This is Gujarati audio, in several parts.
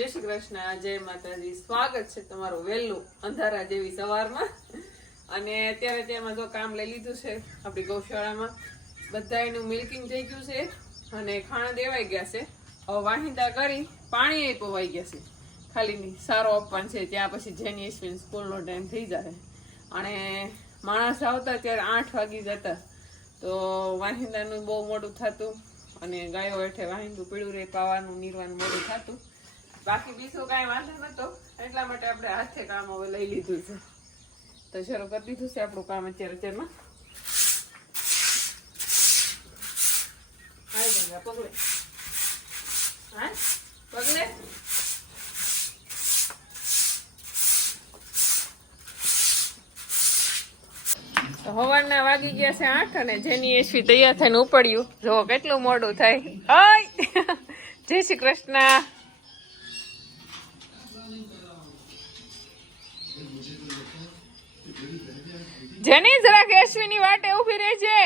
જય શ્રી કૃષ્ણ, જય માતાજી. સ્વાગત છે તમારું વહેલું અંધારા જેવી સવારમાં. અને અત્યારે તેમાં જો કામ લઈ લીધું છે આપણી ગૌશાળામાં. બધા એનું મિલ્કિંગ થઈ ગયું છે અને ખાણા દેવાઈ ગયા છે. હવે વાહિંદા કરી પાણી પવાઈ ગયા છે. ખાલી સારો આપવાનું છે, ત્યાં પછી જેની એસવીન સ્કૂલનો ટાઈમ થઈ જાય. અને માણસ આવતા ત્યારે 8 વાગી જતા, તો વાહિંદાનું બહુ મોડું થતું અને ગાયો હેઠે વાહિંદું પીળું રે પાવાનું નીરવાનું મોડું થતું. બાકી બીજું કાંઈ વાંધો નતો, એટલા માટે આપણે હાથે કામ હવે લઈ લીધું છે. તો શરૂ કરી દીધું છે આપણું કામ અત્યારમાં. પગલે હા પગલે સવારના વાગી ગયા છે 8 અને જેની એસવી તૈયાર થઈને ઉપડ્યું. જો કેટલું મોડું થાય. જય શ્રી કૃષ્ણ. જેની જરાક એસવીની વાટે ઊભી રહેજે.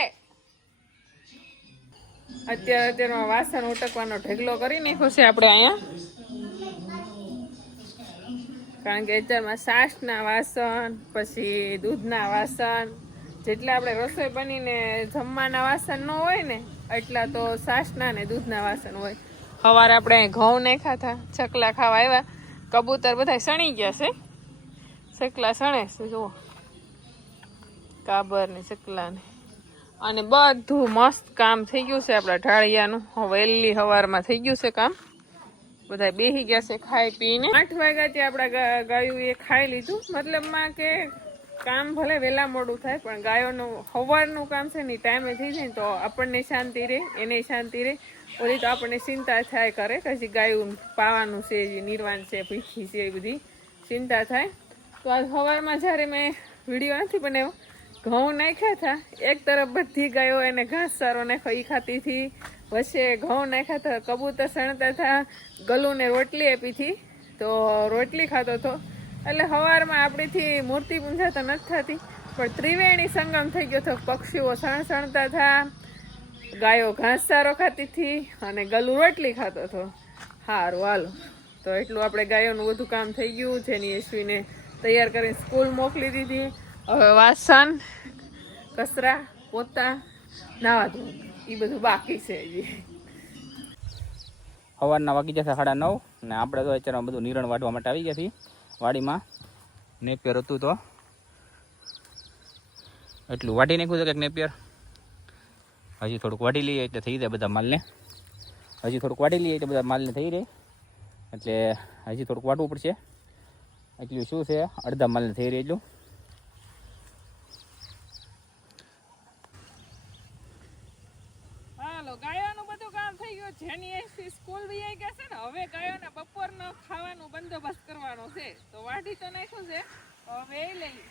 અત્યારમાં વાસણ ઉટકવાનો ઢગલો કરી નાખ્યો છે આપણે અહીંયા, કારણ કે અત્યારમાં છાશના વાસણ, પછી દૂધના વાસણ, જેટલા આપણે રસોઈ બનીને જમવાના વાસણ ન હોય ને એટલા તો છાશના ને દૂધના વાસણ હોય. સવારે આપણે ઘઉં નાખ્યા હતા, ચકલા ખાવા આવ્યા, કબૂતર બધા સણી ગયા છે. ચકલા સણે છે જુઓ, કાબર ને ચકલા ને. અને બધું મસ્ત કામ થઈ ગયું છે આપણા ઢાળિયાનું. વહેલી સવારમાં થઈ ગયું છે કામ. બધા બેસી ગયા છે ખાઈ પીને. 8 વાગ્યા ત્યાં આપણા ગાયું એ ખાઈ લીધું. મતલબમાં કે કામ ભલે વહેલા મોડું થાય, પણ ગાયોનું સવારનું કામ છે ને ટાઈમે થઈ જાય ને તો આપણને શાંતિ રહે, એને શાંતિ રહે. ઓલી તો આપણને ચિંતા થાય કરે કે હજી ગાયું પાવાનું છે, નિર્વાણ છે, ભીખી છે, એ બધી ચિંતા થાય. તો આજ સવારમાં જ્યારે મેં વિડીયો નથી બનાવ્યો, ઘઉં નાખ્યા હતા, એક તરફ બધી ગાયો એને ઘાસ સારો નાખ્યો એ ખાતી હતી, વચ્ચે ઘઉં નાખ્યા હતા, કબૂતર સણતા હતા, ગલુને રોટલી આપી હતી તો રોટલી ખાતો હતો. એટલે સવારમાં આપણીથી મૂર્તિ પૂંજા તો નથી થતી, પણ ત્રિવેણી સંગમ થઈ ગયો હતો. પક્ષીઓ સણતા હતા, ગાયો ઘાસ સારો ખાતી હતી અને ગલુ રોટલી ખાતો હતો. સારું હાલો, તો એટલું આપણે ગાયોનું બધું કામ થઈ ગયું. જેની એસવીને તૈયાર કરીને સ્કૂલ મોકલી દીધી. હવે વાસણ, કચરા, પોતા, નાવા ધોવું એ બધું બાકી છે હજી. સવારના વાગી જશે 9:30 ને આપણે તો અત્યારે બધું નિરણ વાટવા માટે આવી ગયા છીએ વાડીમાં. નેપિયર હતું તો એટલું વાટી નાખ્યું છે કંઈક નેપિયર. હજી થોડુંક વાટી લઈએ એટલે થઈ જાય બધા માલને. થઈ રહે એટલે હજી થોડુંક વાટવું પડશે. એટલું શું છે, અડધા માલને થઈ રહે એટલું. ગાયોનું બધું કામ થઈ ગયું. જેની એસી સ્કૂલ વહી ગયા છે ને, હવે ગાયોના બપોરનો ખાવાનો બંદોબસ્ત કરવાનો છે. તો વાઢી તો નાખ્યું છે, હવે એ લઈએ.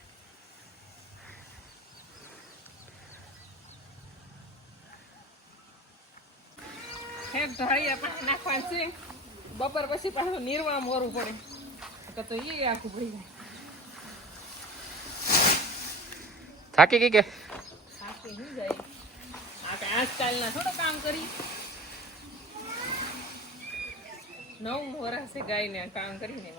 એક ઢાળિયા પાણી નાખવાનું છે. બપોર પછી પાછું નીરવા મોરવું પડે તો એ આખું ભરી જાય. થાકી ગઈ કે થાકી નહીં જાય. આજકાલના થોડું કામ કરી 9 વર્ષ છે ગાયને કામ કરીને.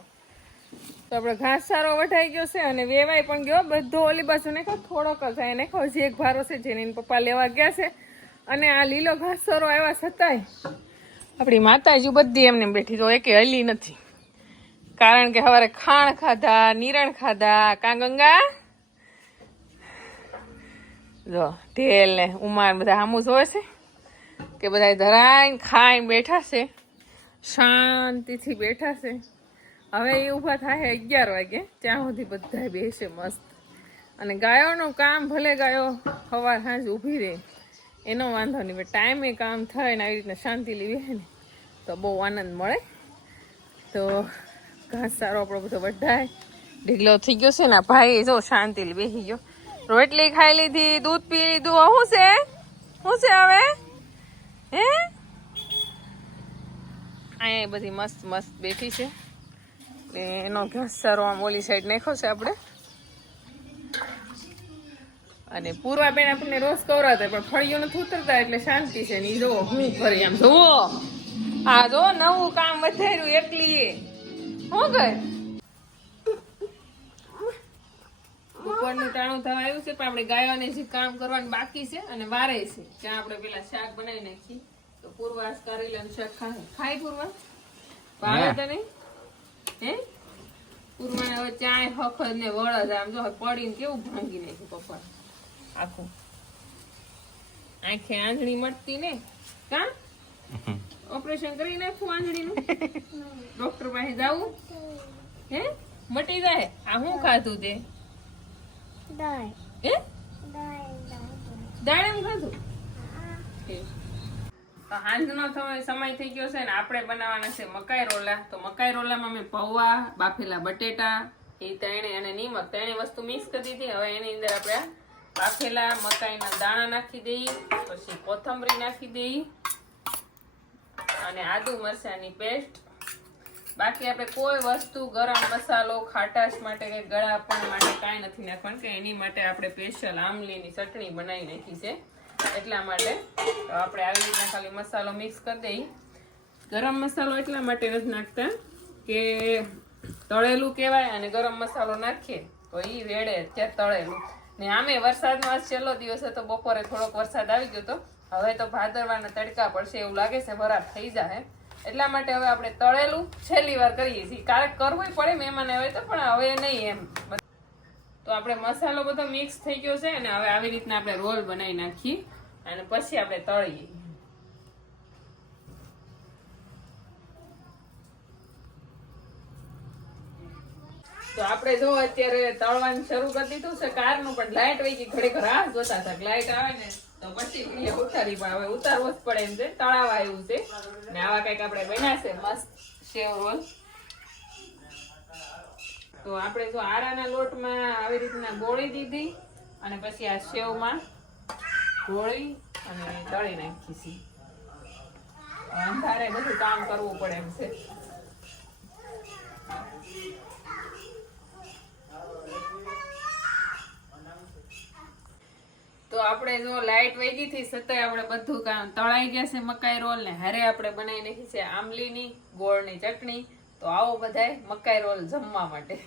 તો આપણે ઘાસ સારો વઢાઈ ગયો છે અને વેવાઈ પણ ગયો બધો. ઓલી બાજુ નાખો, થોડોક જ આ નાખો. હજી એક ભારો છે જેને પપ્પા લેવા ગયા છે. અને આ લીલો ઘાસ સારો આવ્યા છતાંય આપણી માતાજી બધી એમને બેઠી તો એકે હલી નથી, કારણ કે સવારે ખાણ ખાધા, નિરણ ખાધા. કાં ગંગા જો ઢેલ ને ઉમાન બધા સામું જોવે છે કે બધા ધરાઈને ખાઈને બેઠા છે, શાંતિથી બેઠા છે. હવે એ ઊભા થાય 11 વાગે, ત્યાં સુધી બધા બેસે મસ્ત. અને ગાયોનું કામ ભલે ગાયો સવાર સાંજ ઊભી રહે એનો વાંધો નહીં, પણ ટાઈમે કામ થાય ને આવી રીતના શાંતિ લેવી હોય ને તો બહુ આનંદ મળે. તો ઘાસ સારો આપણો બધો વઢાય, ઢીગલો થઈ ગયો છે ને. ભાઈ જો શાંતિ બેસી ગયો, રોટલી ખાઈ લીધી, દૂધ પી લીધું. શું છે હવે હે? અહીંયા બધી મસ્ત મસ્ત બેઠી છે. એનો ઘાસ સારો આમ ઓલી સાઈડ નાખ્યો છે આપણે. અને પૂર્વાબેન આપણને રોજ કવરાતા, પણ ફળિયું નથી ઉતરતા એટલે શાંતિ છે. ને જુઓ હું ફરી આમ જુઓ, આ જો નવું કામ વધાર્યું એકલી. હું ગઈ ઉપરનું ટાણું થવા આવ્યું છે પણ આપણે ગાયોને જે કામ કરવાનું બાકી છે અને વારે છે ત્યાં આપણે પેલા શાક બનાવી નાખી તો પૂર્વાસ કરેલાનું શાક ખાય પૂર્વા ભાવે તને હે પૂર્વાને હવે ચાય હખત ને વળદ આમ જો પડીને કેવું ભાંગી નાખ્યું પપ્પા આખું આંખે આંધળી મળતી ને કા ઓપરેશન કરી નાખવું આંધળીનું ડોક્ટર પાસે જાવું હે મટી જાય આ શું ખાધું તે હે દાળ એમ ખાધું હાંજનો સમય થઈ ગયો છે ને આપણે બનાવવાના છે મકાઈ રોલા તો મકાઈ રોલામાં મેં પૌવા બાફેલા બટેટા એ ત્રણે અને નિમક ત્રણે વસ્તુ મિક્સ કરી દીધી હવે એની અંદર આપણે બાફેલા મકાઈના દાણા નાખી દઈએ પછી કોથમરી નાખી દઈએ અને આદુ મરચાંની પેસ્ટ બાકી આપણે કોઈ વસ્તુ ગરમ મસાલો ખાટાશ માટે કે ગળાપણ માટે કાંઈ નથી નાખવાનું કે એની માટે આપણે સ્પેશિયલ આમલીની ચટણી બનાવી નાખી છે એટલા માટે આપણે આવી રીતના ખાલી મસાલો મિક્સ કરી દઈએ ગરમ મસાલો એટલા માટે નથી નાખતા કે તળેલું કહેવાય અને ગરમ મસાલો નાખીએ તો એ વેડે ત્યાં તળેલું ને આમે વરસાદનો આજ છેલ્લો દિવસ હતો બપોરે થોડોક વરસાદ આવી ગયો હતો હવે તો ભાદરવાના તડકા પડશે એવું લાગે છે બરાબર થઈ જાય એટલા માટે હવે આપણે તળેલું છેલ્લી વાર કરીએ છીએ ક્યારેક કરવું પડે મહેમાન આવે તો પણ હવે નહીં એમ તો આપણે મસાલો બધો મિક્સ થઈ ગયો છે અને હવે આવી રીતના આપણે રોલ બનાવી નાખીએ અને પછી આપણે તળીએ તો આપણે જો અત્યારે તળવાનું શરૂ કરી દીધું છે કારનું પણ લાઈટ વહી ગઈ ઘડીક રાહ જોતા હતા લાઈટ આવે ને તો પછી ઉતારી પણ હવે ઉતારવો જ પડે એમ છે તળાવા આવ્યું છે ને આવા કઈક આપણે બન્યા છે મસ્ત સેવ રોલ તો આપણે જો આરાના લોટમાં આવી રીતના ગોળી દીધી અને પછી આ સેવમાં ગોળી અને તળી નાખી છે અંધારે બધું કામ કરવું પડે એમ છે તો આપણે જો લાઈટ વહી ગઈ હતી છતાંય આપણે બધું કામ તળાઈ ગયા છે મકાઈ રોલ ને હારે આપણે બનાવી નાખી છે આમલીની ગોળની ચટણી તો આવો બધાય મકાઈ રોલ જમવા માટે